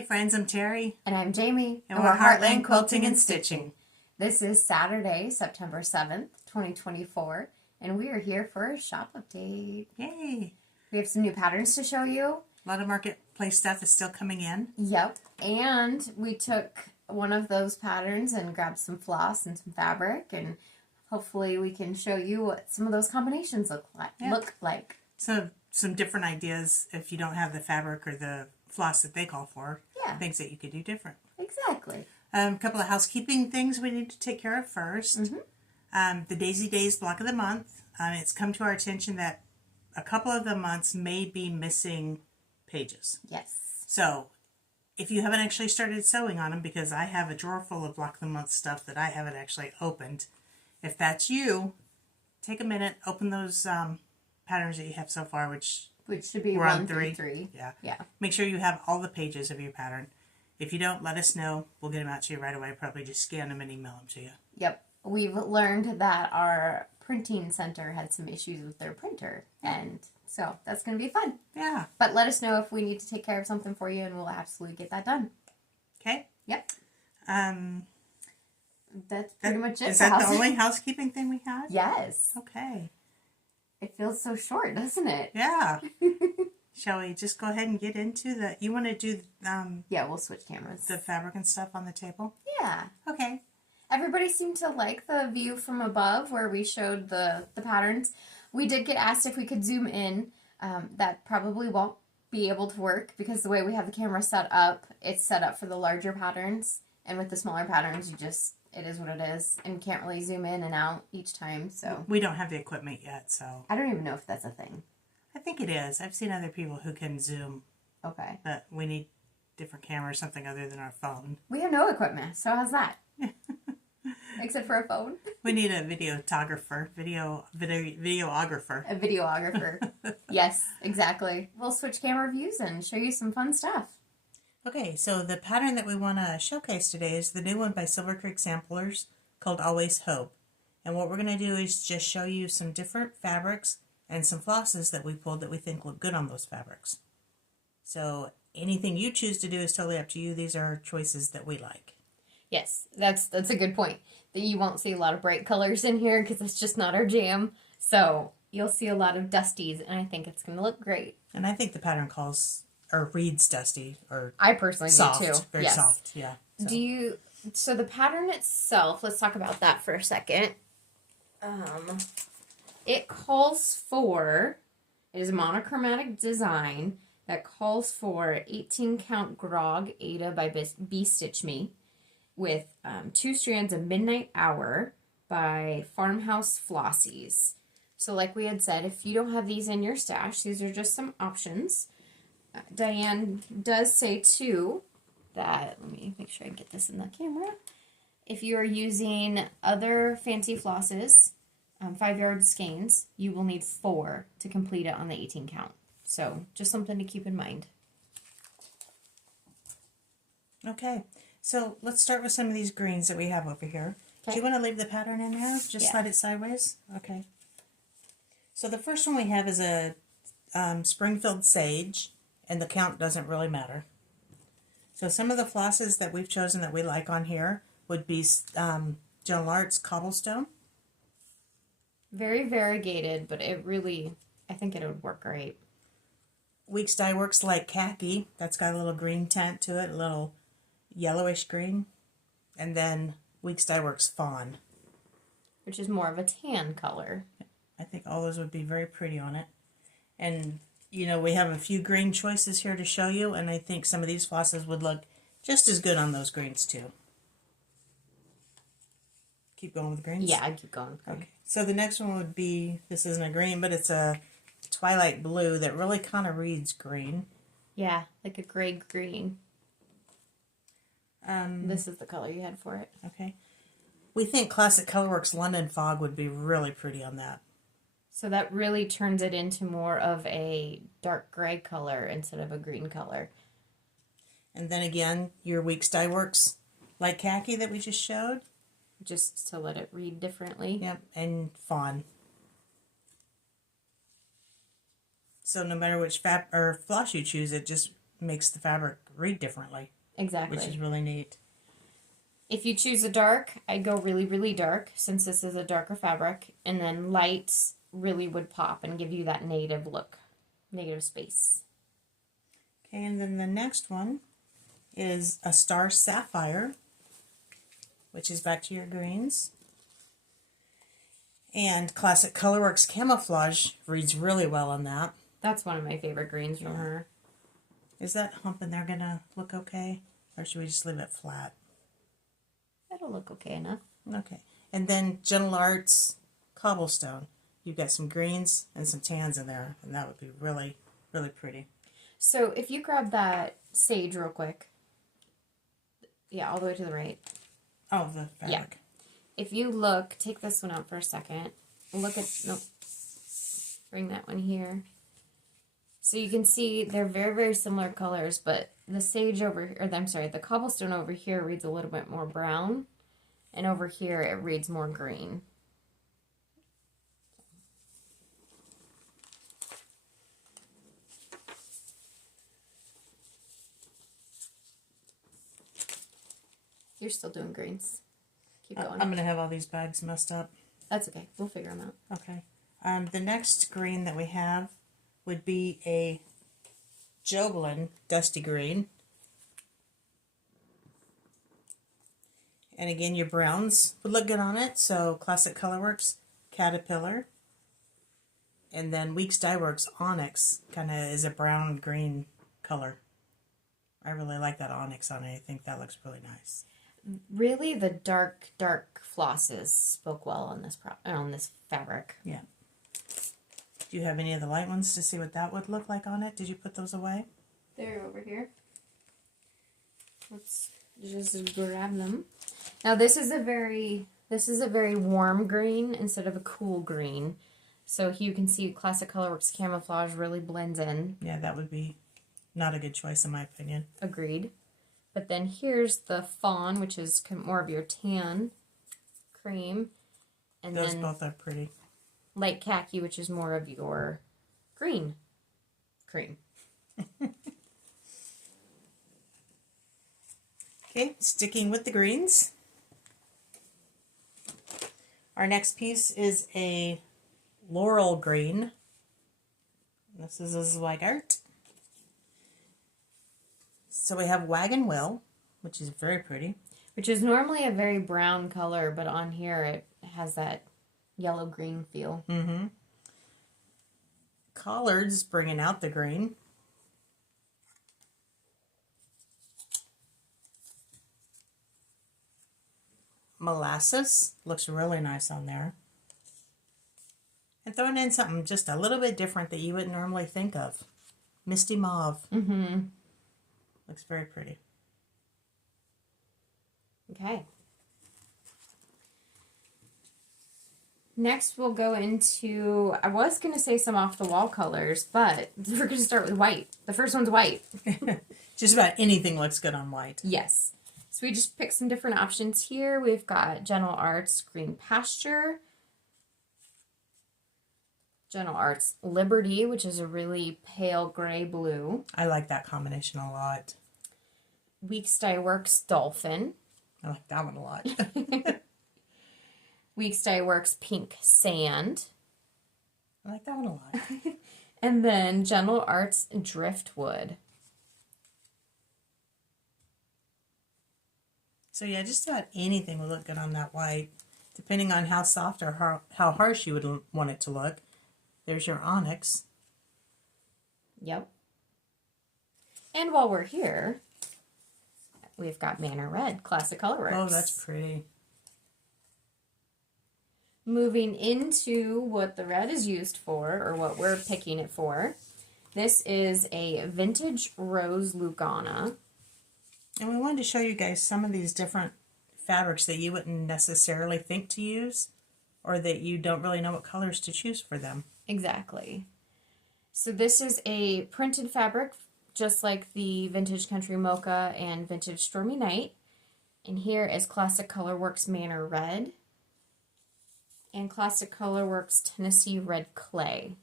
Hi friends, I'm Terry. And I'm Jamie. And we're Heartland Quilting and Stitching. This is Saturday, September 7th, 2024, and we are here for a shop update. Yay! We have some new patterns to show you. A lot of marketplace stuff is still coming in. Yep, and we took one of those patterns and grabbed some floss and some fabric, and hopefully we can show you what some of those combinations look like. So some different ideas if you don't have the fabric or the floss that they call for. Yeah. Things that you could do different. Exactly. A couple of housekeeping things we need to take care of first. Mm-hmm. The Daisy Days block of the month. It's come to our attention that a couple of the months may be missing pages. Yes. So if you haven't actually started sewing on them, because I have a drawer full of block of the month stuff that I haven't actually opened. If that's you, take a minute, open those patterns that you have so far, which should be we're 1 on through 3. 3. Yeah. Make sure you have all the pages of your pattern. If you don't, let us know. We'll get them out to you right away. Probably just scan them and email them to you. Yep. We've learned that our printing center had some issues with their printer, and so that's going to be fun. Yeah. But let us know if we need to take care of something for you, and we'll absolutely get that done. Okay. Yep. That's pretty much it. Is that the only housekeeping thing we had? Yes. Okay. It feels so short, doesn't it? Yeah. Shall we just go ahead and get into the... You want to do... yeah, we'll switch cameras. The fabric and stuff on the table? Yeah. Okay. Everybody seemed to like the view from above where we showed the patterns. We did get asked if we could zoom in. That probably won't be able to work because the way we have the camera set up, it's set up for the larger patterns. And with the smaller patterns, it is what it is. And you can't really zoom in and out each time, so... We don't have the equipment yet, so... I don't even know if that's a thing. I think it is. I've seen other people who can zoom. Okay. But we need different camera or something other than our phone. We have no equipment, so how's that? Except for a phone. We need a videographer. A videographer. Yes, exactly. We'll switch camera views and show you some fun stuff. Okay, so the pattern that we want to showcase today is the new one by Silver Creek Samplers called Always Hope. And what we're going to do is just show you some different fabrics and some flosses that we pulled that we think look good on those fabrics. So anything you choose to do is totally up to you. These are choices that we like. Yes, that's a good point. That you won't see a lot of bright colors in here because it's just not our jam. So you'll see a lot of dusties, and I think it's going to look great. And I think the pattern calls or reads dusty or I personally soft, do too. Very soft, yeah. So. So the pattern itself, let's talk about that for a second. It calls for, it is a monochromatic design that calls for 18 count grog Ada by Bee Stitch Me with 2 strands of Midnight Hour by Farmhouse Flossies. So like we had said, if you don't have these in your stash, these are just some options. Diane does say too that, let me make sure I get this in the camera. If you are using other fancy flosses, 5-yard skeins, you will need 4 to complete it on the 18 count. So just something to keep in mind. Okay, so let's start with some of these greens that we have over here. Okay. Do you want to leave the pattern in there? Just slide it sideways? Okay. So the first one we have is a Springfield Sage, and the count doesn't really matter. So some of the flosses that we've chosen that we like on here would be Joan Lart's Cobblestone. Very variegated, but it really, I think it would work great. Weeks Dye Works like Khaki. That's got a little green tint to it, a little yellowish green. And then Weeks Dye Works Fawn, which is more of a tan color. I think all those would be very pretty on it. And, you know, we have a few green choices here to show you, and I think some of these flosses would look just as good on those greens, too. Keep going with the greens? Yeah, I'd keep going with green. Okay. So the next one would be, this isn't a green, but it's a Twilight Blue that really kind of reads green. Yeah, like a gray green. This is the color you had for it. Okay. We think Classic Colorworks London Fog would be really pretty on that. So that really turns it into more of a dark gray color instead of a green color. And then again, your Weeks Dye Works like Khaki that we just showed. Just to let it read differently. Yep, and Fawn. So no matter which floss you choose, it just makes the fabric read differently, Exactly. which is really neat. If you choose a dark, I'd go really, really dark since this is a darker fabric. And then lights really would pop and give you that native look, native space. Okay, and then the next one is a Star Sapphire, which is back to your greens. And Classic Colorworks Camouflage reads really well on that. That's one of my favorite greens from her. Is that hump in there going to look okay? Or should we just leave it flat? That'll look okay enough. Okay. And then Gentle Arts Cobblestone. You've got some greens and some tans in there, and that would be really, really pretty. So if you grab that sage real quick. Yeah, all the way to the right. Oh, the fabric. Yeah. If you look, take this one out for a second. Look at, nope. Bring that one here. So you can see they're very, very similar colors, but the sage over, or I'm sorry, the cobblestone over here reads a little bit more brown, and over here it reads more green. You're still doing greens. Keep going. I'm going to have all these bags messed up. That's okay. We'll figure them out. Okay. The next green that we have would be a Joblin Dusty Green. And again, your browns would look good on it. So Classic Colorworks Caterpillar. And then Weeks Dye Works Onyx kind of is a brown-green color. I really like that onyx on it. I think that looks really nice. Really, the dark flosses spoke well on this fabric. Yeah. Do you have any of the light ones to see what that would look like on it? Did you put those away? They're over here. Let's just grab them. Now this is a very warm green instead of a cool green. So here you can see Classic Colorworks Camouflage really blends in. Yeah, that would be not a good choice in my opinion. Agreed. But then here's the fawn, which is more of your tan cream. And Those then both are pretty. light khaki, which is more of your green cream. Okay, sticking with the greens. Our next piece is a Laurel Green. This is a Zweigart. So we have Wagon Wheel, which is very pretty. Which is normally a very brown color, but on here it has that yellow-green feel. Mm-hmm. Collards bringing out the green. Molasses looks really nice on there. And throwing in something just a little bit different that you wouldn't normally think of. Misty Mauve. Mm-hmm. Looks very pretty. Okay. Next we'll go into, I was going to say some off-the-wall colors, but we're going to start with white. The first one's white. Just about anything looks good on white. Yes. So we just picked some different options here. We've got Gentle Arts Green Pasture, Gentle Arts Liberty, which is a really pale gray blue. I like that combination a lot. Weeks Dye Works Dolphin. I like that one a lot. Weeks Dye Works Pink Sand. I like that one a lot. And then Gentle Arts Driftwood. So yeah, just about anything would look good on that white, depending on how soft or how harsh you would want it to look. There's your onyx. Yep. And while we're here, we've got Manor Red, Classic Colorworks. Oh, that's pretty. Moving into what the red is used for, or what we're picking it for, this is a Vintage Rose Lugana. And we wanted to show you guys some of these different fabrics that you wouldn't necessarily think to use, or that you don't really know what colors to choose for them. Exactly. So this is a printed fabric, just like the Vintage Country Mocha and Vintage Stormy Night. And here is Classic Colorworks Manor Red and Classic Colorworks Tennessee Red Clay.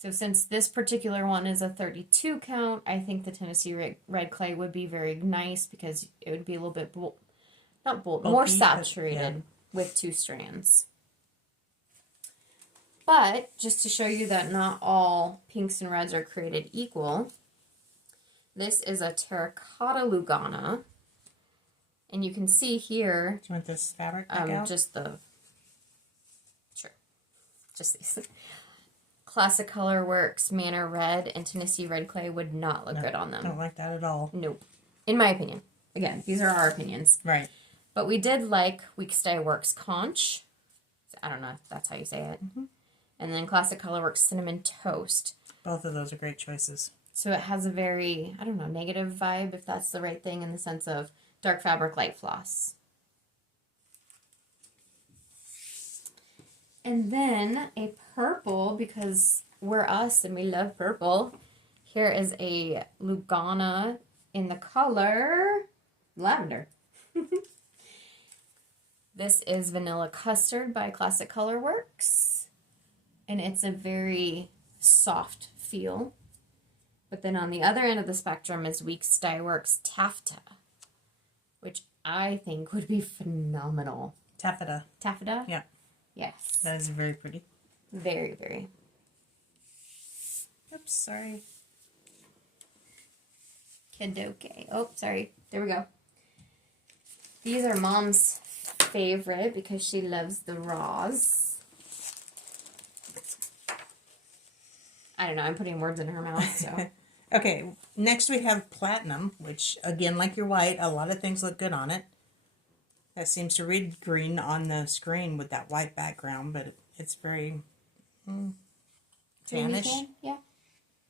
So since this particular one is a 32 count, I think the Tennessee red clay would be very nice because it would be a little bit, not bold, more Bulky, saturated with 2 strands. But just to show you that not all pinks and reds are created equal, this is a terracotta Lugana. And you can see here, Do you want this fabric back out? just these. Classic Color Works Manor Red and Tennessee Red Clay would not look good on them. Don't like that at all. Nope. In my opinion. Again, these are our opinions. Right. But we did like Weekstay Works Conch. I don't know if that's how you say it. Mm-hmm. And then Classic Color Works Cinnamon Toast. Both of those are great choices. So it has a very, I don't know, negative vibe, if that's the right thing, in the sense of dark fabric, light floss. And then a purple, because we're us and we love purple. Here is a Lugana in the color lavender. This is Vanilla Custard by Classic Color Works. And it's a very soft feel. But then on the other end of the spectrum is Weekstay Works Taffeta, which I think would be phenomenal. Taffeta. Taffeta? Yeah. Yes. That is very pretty. Very, very. Oops, sorry. Kadoke. Oh, sorry. There we go. These are Mom's favorite because she loves the raws. I don't know. I'm putting words in her mouth, so. Okay, next we have platinum, which, again, like your white, a lot of things look good on it. That seems to read green on the screen with that white background, but it's very tannish. Yeah.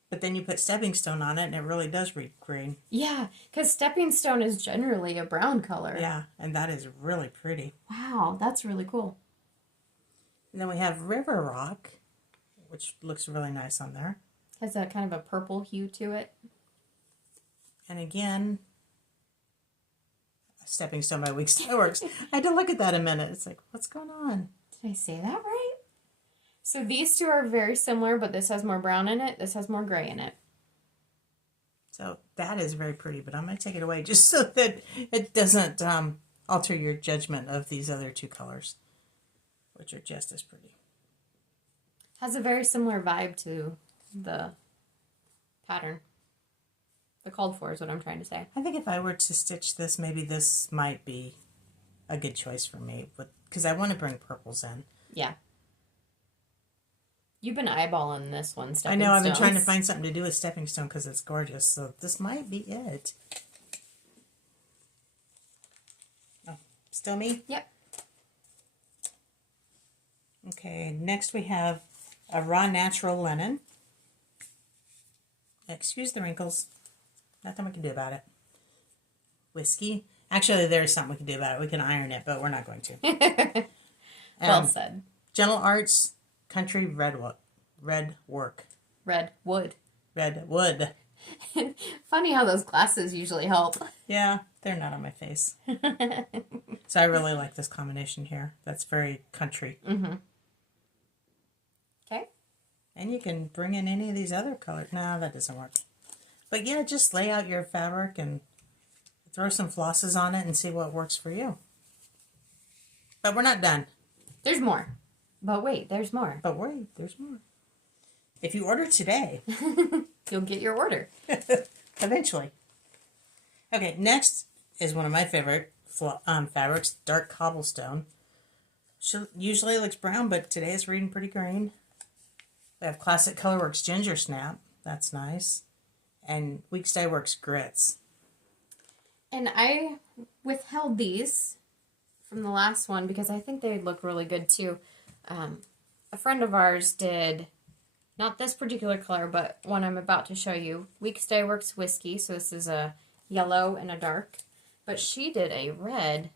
But then you put stepping stone on it, and it really does read green. Yeah, because stepping stone is generally a brown color. Yeah, and that is really pretty. Wow, that's really cool. And then we have River Rock, which looks really nice on there. Has a kind of a purple hue to it. And again, Stepping Stone by Weekstay Works. I had to look at that a minute. It's like, what's going on? Did I say that right? So these two are very similar, but this has more brown in it. This has more gray in it. So that is very pretty, but I'm going to take it away just so that it doesn't alter your judgment of these other two colors, which are just as pretty. Has a very similar vibe to the pattern. The called for is what I'm trying to say. I think if I were to stitch this, maybe this might be a good choice for me, because I want to bring purples in. Yeah. You've been eyeballing this one, I know, I've been trying to find something to do with Stepping Stone because it's gorgeous, so this might be it. Oh, still me? Yep. Okay, next we have a raw natural linen. Excuse the wrinkles. Nothing we can do about it. Whiskey. Actually, there's something we can do about it. We can iron it, but we're not going to. Well said. Gentle Arts Country Redwood. Red work. Red wood. Red wood. Funny how those glasses usually help. Yeah, they're not on my face. So I really like this combination here. That's very country. Mm-hmm. Okay. And you can bring in any of these other colors. No, that doesn't work. But yeah, just lay out your fabric and throw some flosses on it and see what works for you. But we're not done. There's more. But wait, there's more. But wait, there's more. If you order today, you'll get your order. Eventually. Okay, next is one of my favorite fabrics, dark cobblestone. Usually it looks brown, but today it's reading pretty green. We have Classic Colorworks Ginger Snap. That's nice. And Weekstay Works Grits. And I withheld these from the last one because I think they look really good too. A friend of ours did, not this particular color, but one I'm about to show you. Weekstay Works Whiskey, so this is a yellow and a dark. But she did a red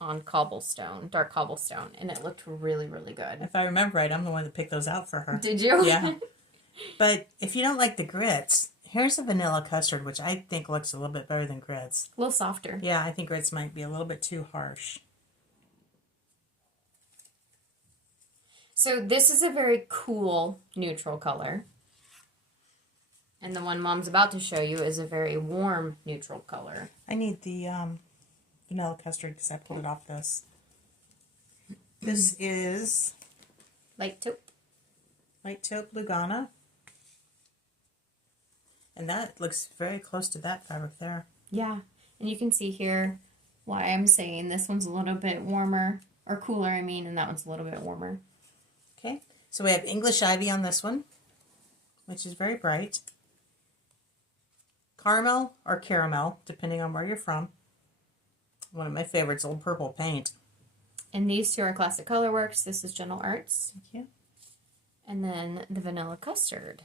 on cobblestone, dark cobblestone, and it looked really, really good. If I remember right, I'm the one that picked those out for her. Did you? Yeah. But if you don't like the grits, here's a vanilla custard, which I think looks a little bit better than grits. A little softer. Yeah, I think grits might be a little bit too harsh. So this is a very cool neutral color. And the one Mom's about to show you is a very warm neutral color. I need the vanilla custard because I pulled it off this. This is Light taupe. Light Taupe Lugana. And that looks very close to that fabric there. Yeah. And you can see here why I'm saying this one's a little bit warmer, or cooler, I mean, and that one's a little bit warmer. Okay, so we have English Ivy on this one, which is very bright. Caramel or caramel, depending on where you're from. One of my favorites, Old Purple Paint. And these two are Classic Colorworks. This is Gentle Arts. Thank you. And then the Vanilla Custard.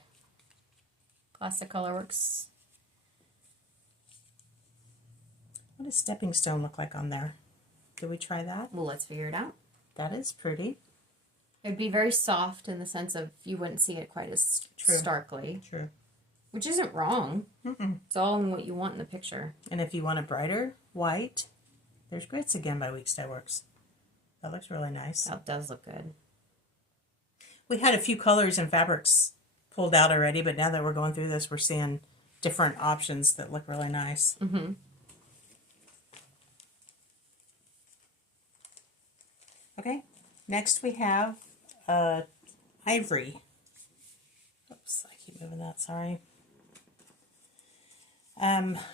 Classic Colorworks. What does Stepping Stone look like on there? Did we try that? Well, let's figure it out. That is pretty. It'd be very soft in the sense of you wouldn't see it quite as starkly. True. Which isn't wrong. It's all in what you want in the picture. And if you want a brighter white, there's Grits again by Weeks Dye Works. That looks really nice. That does look good. We had a few colors and fabrics pulled out already, but now that we're going through this, we're seeing different options that look really nice. Mm-hmm. Okay, next we have Ivory. Oops, I keep moving that, sorry.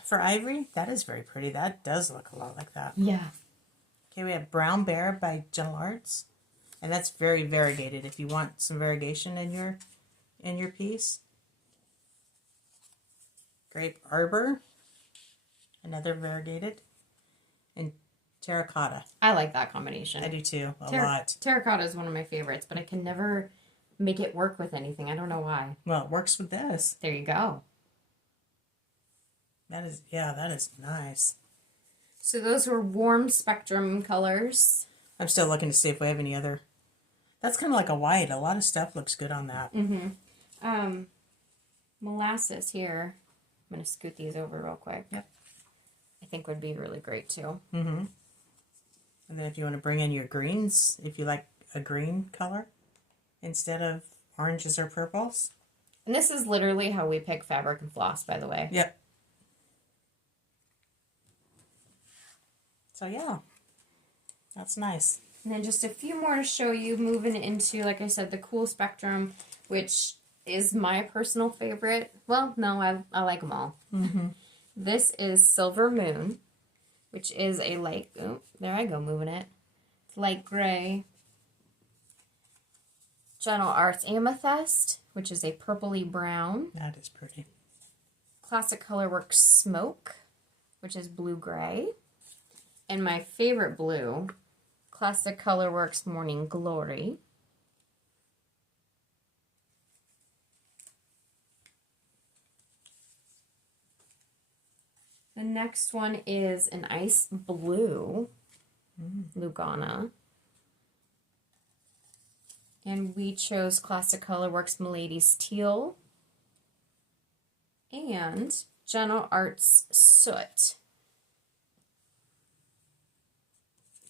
For Ivory, that is very pretty. That does look a lot like that. Yeah. Okay, we have Brown Bear by Gentle Arts. And that's very variegated if you want some variegation in your piece. Grape Arbor, another variegated. And Terracotta. I like that combination. I do too, a lot. Terracotta is one of my favorites, but I can never make it work with anything. I don't know why. Well, it works with this. There you go. That is nice. So those were warm spectrum colors. I'm still looking to see if we have any other. That's kind of like a white. A lot of stuff looks good on that. Mm-hmm. Molasses here. I'm going to scoot these over real quick. Yep. I think would be really great too. Mm-hmm. And then if you want to bring in your greens, if you like a green color instead of oranges or purples. And this is literally how we pick fabric and floss, by the way. Yep. So yeah, that's nice. And then just a few more to show you, moving into, like I said, the cool spectrum, which is my personal favorite. Well, no, I like them all. Mm-hmm. This is Silver Moon, which is a light, oh, there I go, moving it. It's light gray. Gentle Arts Amethyst, which is a purpley brown. That is pretty. Classic Colorworks Smoke, which is blue-gray. And my favorite blue, Classic Colorworks Morning Glory. The next one is an ice blue, Lugana. And we chose Classic Colorworks Milady's Teal and Gentle Arts Soot.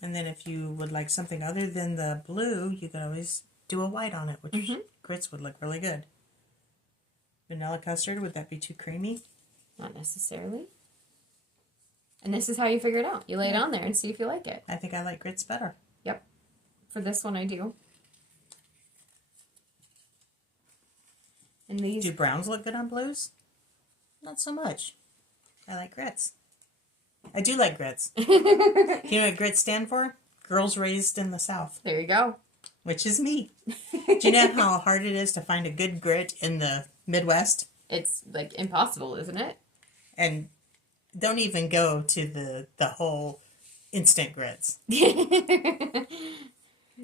And then if you would like something other than the blue, you could always do a white on it, which grits would look really good. Vanilla custard, would that be too creamy? Not necessarily. And this is how you figure it out. You lay it on there and see if you like it. I think I like grits better. Yep. For this one, I do. And these... Do browns look good on blues? Not so much. I like grits. I do like grits. You know what grits stand for? Girls raised in the South. There you go. Which is me. Do you know how hard it is to find a good grit in the Midwest? It's like impossible, isn't it? And don't even go to the whole instant grits.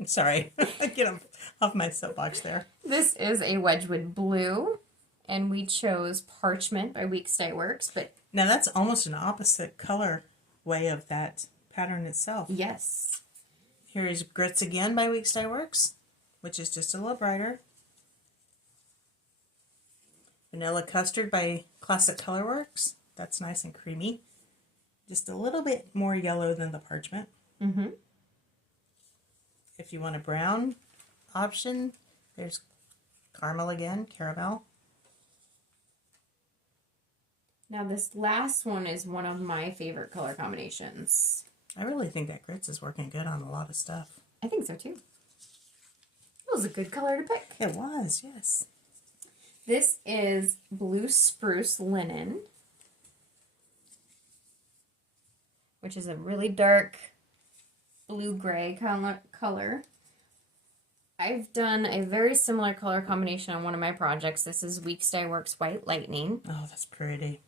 Sorry. Get off my soapbox there. This is a Wedgwood Blue, and we chose Parchment by Weeks Dye Works, but now that's almost an opposite color way of that pattern itself. yes. Here is Grits again by Weeks Dye Works, which is just a little brighter. Vanilla Custard by Classic Colorworks. That's nice and creamy. Just a little bit more yellow than the Parchment. Mm-hmm. If you want a brown option, there's Caramel again, Caramel. Now this last one is one of my favorite color combinations. I really think that grits is working good on a lot of stuff. I think so too. It was a good color to pick. It was, yes. This is Blue Spruce Linen, which is a really dark blue-gray color. I've done a very similar color combination on one of my projects. This is Weeks Dye Works White Lightning. Oh, that's pretty.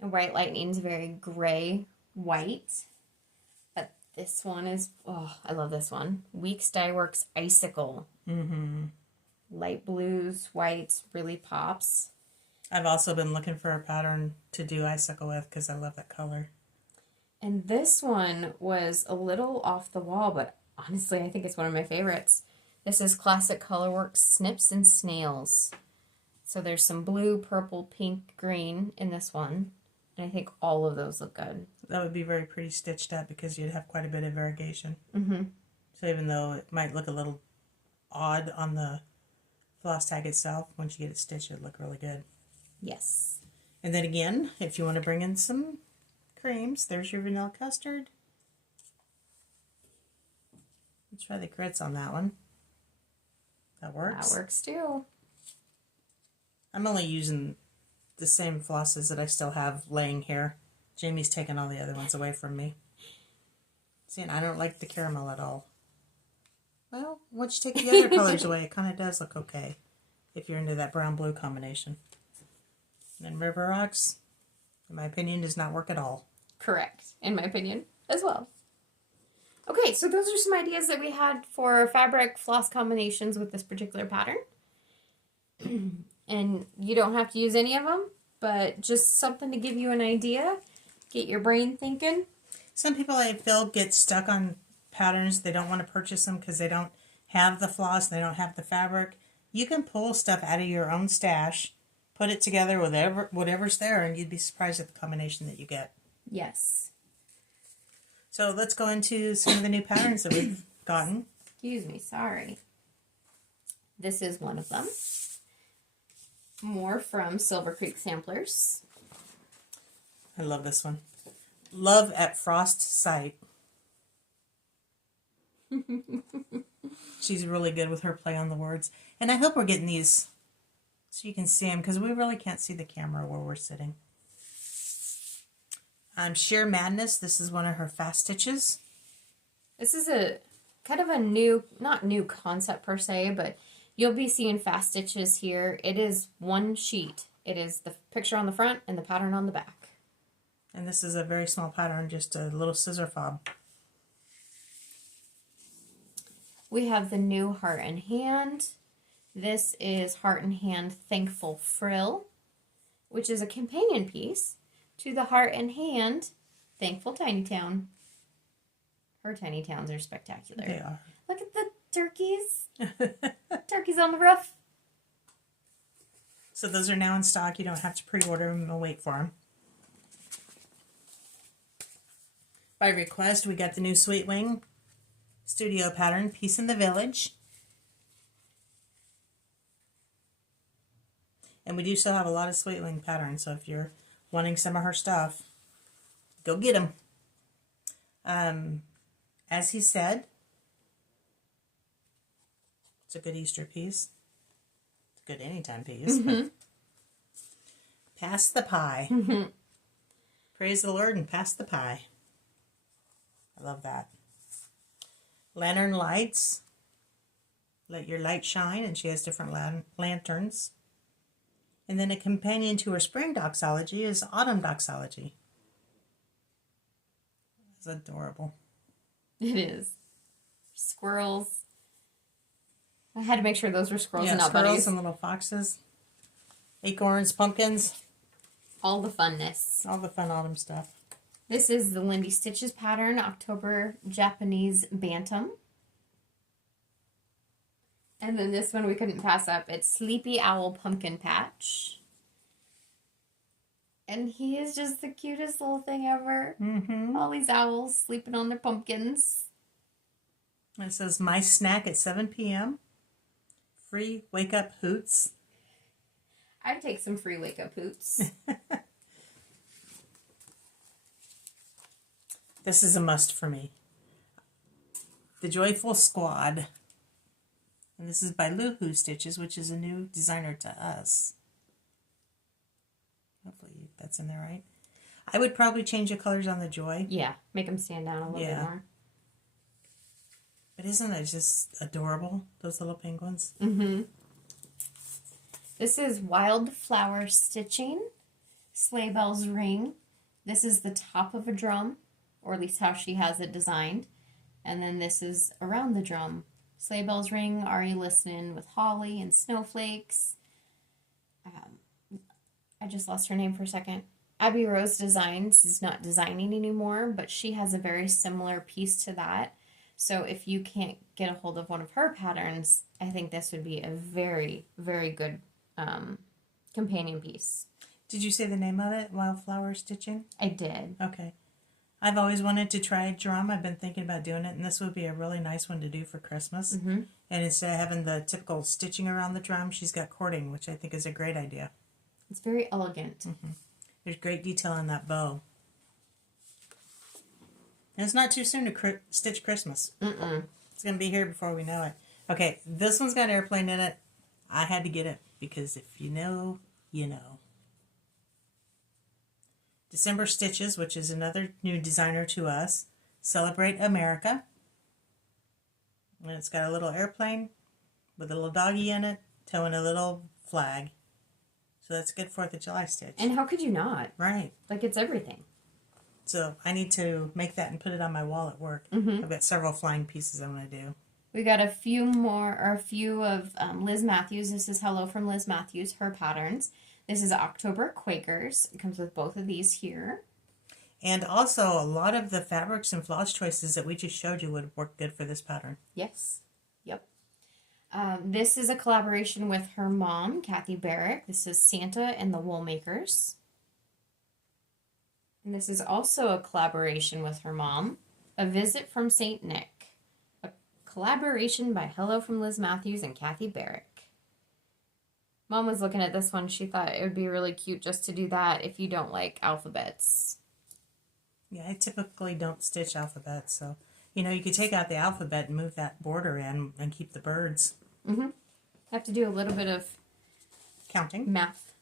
And White Lightning is very gray-white. But this one is, oh, I love this one. Weeks Dye Works Icicle. Mm-hmm. Light blues, whites, really pops. I've also been looking for a pattern to do icicle with because I love that color. And this one was a little off the wall, but honestly, I think it's one of my favorites. This is Classic Colorworks Snips and Snails. So there's some blue, purple, pink, green in this one. And I think all of those look good. That would be very pretty stitched up because you'd have quite a bit of variegation. Mm-hmm. So even though it might look a little odd on the floss tag itself, once you get it stitched, it'll look really good. Yes. And then again, if you want to bring in some creams, there's your vanilla custard. Let's try the grits on that one. That works. That works too. I'm only using the same flosses that I still have laying here. Jamie's taken all the other ones away from me. See, and I don't like the caramel at all. Well, once you take the other colors away, it kind of does look okay if you're into that brown-blue combination. And then River Rocks, in my opinion, does not work at all. Correct, in my opinion, as well. Okay, so those are some ideas that we had for fabric floss combinations with this particular pattern. And you don't have to use any of them, but just something to give you an idea, get your brain thinking. Some people, I feel, get stuck on patterns. They don't want to purchase them because they don't have the floss, they don't have the fabric. You can pull stuff out of your own stash, put it together with whatever's there, and you'd be surprised at the combination that you get. Yes. So let's go into some of the new patterns that we've gotten. Excuse me, sorry. This is one of them. More from Silver Creek Samplers. I love this one. Love at Frost Sight. She's really good with her play on the words. And I hope we're getting these so you can see them, because we really can't see the camera where we're sitting. Sheer Madness. This is one of her fast stitches. This is a kind of a new, not new concept per se, but you'll be seeing fast stitches here. It is one sheet. It is the picture on the front and the pattern on the back. And this is a very small pattern, just a little scissor fob. We have the new Heart and Hand. This is Heart and Hand Thankful Frill, which is a companion piece to the Heart and Hand Thankful Tiny Town. Her tiny towns are spectacular. They are. Look at the turkeys. Turkeys on the roof. So those are now in stock. You don't have to pre-order them and wait for them. By request, we got the new Sweet Wing Studio pattern, Peace in the Village. And we do still have a lot of Sweet Wing patterns, so if you're wanting some of her stuff, go get them. As he said, it's a good Easter piece. It's a good anytime piece. Mm-hmm. Pass the pie. Mm-hmm. Praise the Lord and pass the pie. I love that. Lantern Lights. Let your light shine. And she has different lanterns. And then a companion to her spring doxology is Autumn Doxology. It's adorable. It is. Squirrels. I had to make sure those were squirrels and not squirrels bunnies. and little foxes. Acorns, pumpkins. All the funness. All the fun autumn stuff. This is the Lindy Stitches pattern, October Japanese Bantam. And then this one we couldn't pass up. It's Sleepy Owl Pumpkin Patch. And he is just the cutest little thing ever. Mm-hmm. All these owls sleeping on their pumpkins. It says, my snack at 7 p.m. Free wake-up hoots. I'd take some free wake-up hoots. This is a must for me. The Joyful Squad. And this is by Loohoo Stitches, which is a new designer to us. Hopefully that's in there right. I would probably change the colors on the Joy. Yeah, make them stand down a little bit more. But isn't it just adorable, those little penguins? Mm-hmm. This is Wildflower Stitching, Sleigh Bells Ring. This is the top of a drum, or at least how she has it designed. And then this is around the drum. Sleigh Bells Ring, Are You Listening, with holly and snowflakes. I just lost her name for a second. Abby Rose Designs is not designing anymore, but she has a very similar piece to that. So if you can't get a hold of one of her patterns, I think this would be a very, very good companion piece. Did you say the name of it? Wildflower Stitching? I did. Okay. I've always wanted to try a drum. I've been thinking about doing it, and this would be a really nice one to do for Christmas. Mm-hmm. And instead of having the typical stitching around the drum, she's got cording, which I think is a great idea. It's very elegant. Mm-hmm. There's great detail in that bow. And it's not too soon to stitch Christmas. Mm-mm. It's going to be here before we know it. Okay, this one's got airplane in it. I had to get it because if you know, you know. December Stitches, which is another new designer to us. Celebrate America. And it's got a little airplane with a little doggy in it, towing a little flag. So that's a good 4th of July stitch. And how could you not? Right. Like, it's everything. So I need to make that and put it on my wall at work. Mm-hmm. I've got several flying pieces I want to do. We got a few of Liz Matthews. This is Hello from Liz Matthews, her patterns. This is October Quakers. It comes with both of these here. And also, a lot of the fabrics and floss choices that we just showed you would work good for this pattern. Yes. Yep. This is a collaboration with her mom, Kathy Barrick. This is Santa and the Wool Makers. And this is also a collaboration with her mom, A Visit from St. Nick. A collaboration by Hello from Liz Matthews and Kathy Barrick. Mom was looking at this one. She thought it would be really cute just to do that if you don't like alphabets. Yeah, I typically don't stitch alphabets, so, you know, you could take out the alphabet and move that border in and keep the birds. Mm-hmm. Have to do a little bit of counting. Math.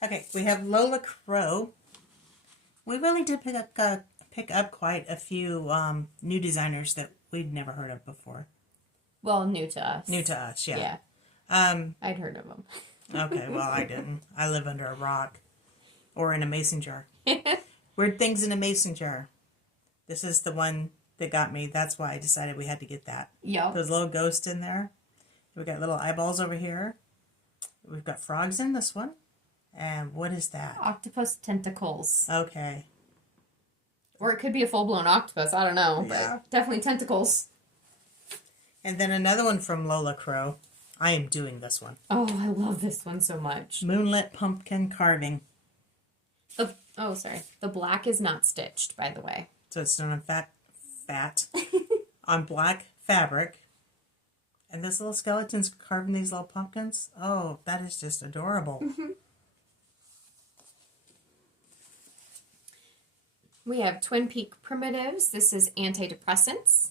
Okay, we have Lola Crow. We really did pick up quite a few new designers that we'd never heard of before. Well, new to us. New to us, yeah. Yeah. I'd heard of them. Okay, well, I didn't. I live under a rock or in a mason jar. Weird things in a mason jar. This is the one that got me. That's why I decided we had to get that. Yep. There's a little ghost in there. We've got little eyeballs over here. We've got frogs in this one. And what is that? Octopus tentacles. Okay. Or it could be a full-blown octopus. I don't know. Yeah. But definitely tentacles. And then another one from Lola Crow. I am doing this one. Oh, I love this one so much. Moonlit Pumpkin Carving. The black is not stitched, by the way. So it's done on fat on black fabric. And this little skeleton's carving these little pumpkins. Oh, that is just adorable. Mm-hmm. We have Twin Peak Primitives. This is antidepressants.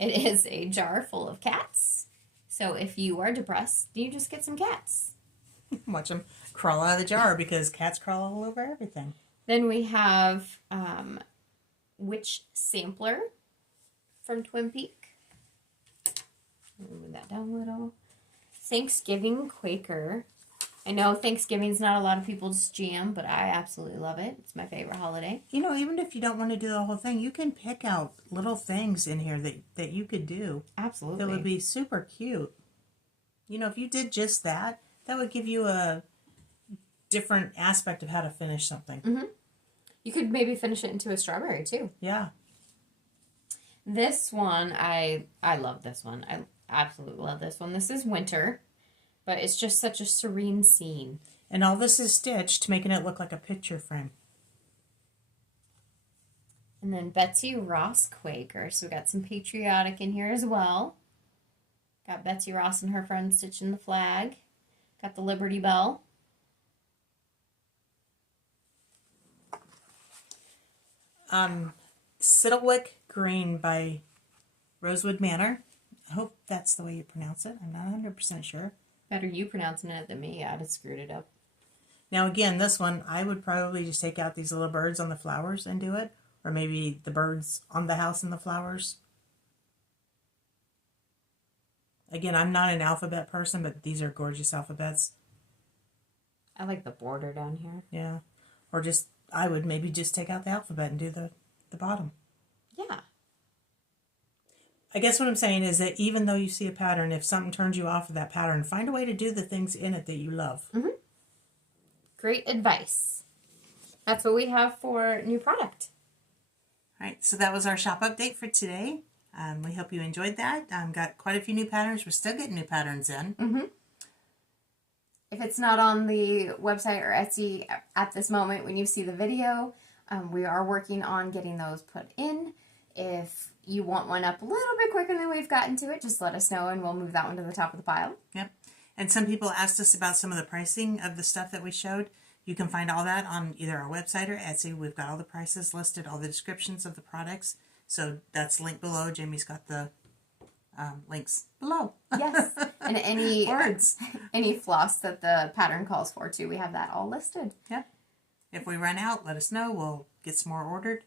It is a jar full of cats. So if you are depressed, you just get some cats. Watch them crawl out of the jar because cats crawl all over everything. Then we have Witch Sampler from Twin Peak. Move that down a little. Thanksgiving Quaker. I know Thanksgiving's not a lot of people's jam, but I absolutely love it. It's my favorite holiday. You know, even if you don't want to do the whole thing, you can pick out little things in here that you could do. Absolutely. That would be super cute. You know, if you did just that, that would give you a different aspect of how to finish something. Mm-hmm. You could maybe finish it into a strawberry, too. Yeah. This one, I love this one. I absolutely love this one. This is winter, but it's just such a serene scene. And all this is stitched, making it look like a picture frame. And then Betsy Ross Quaker. So we got some patriotic in here as well. Got Betsy Ross and her friends stitching the flag. Got the Liberty Bell. Siddlewick Green by Rosewood Manor. I hope that's the way you pronounce it. I'm not 100% sure. Better you pronouncing it than me. I'd have screwed it up. Now again, this one, I would probably just take out these little birds on the flowers and do it. Or maybe the birds on the house and the flowers. Again, I'm not an alphabet person, but these are gorgeous alphabets. I like the border down here. Yeah. Or just, I would maybe just take out the alphabet and do the bottom. Yeah. I guess what I'm saying is that even though you see a pattern, if something turns you off of that pattern, find a way to do the things in it that you love. Mm-hmm. Great advice. That's what we have for new product. All right, so that was our shop update for today. We hope you enjoyed that. Got quite a few new patterns. We're still getting new patterns in. Mm-hmm. If it's not on the website or Etsy at this moment when you see the video, we are working on getting those put in. If you want one up a little bit quicker than we've gotten to it, just let us know and we'll move that one to the top of the pile. Yep. And some people asked us about some of the pricing of the stuff that we showed. You can find all that on either our website or Etsy. We've got all the prices listed, all the descriptions of the products. So that's linked below. Jamie's got the links below. Yes. And any words, any floss that the pattern calls for too, we have that all listed. Yep. If we run out, let us know. We'll get some more ordered.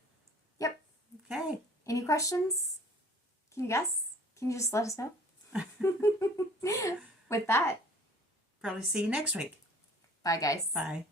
Yep. Okay. Any questions? Can you guess? Can you just let us know? With that, probably see you next week. bye guys. Bye.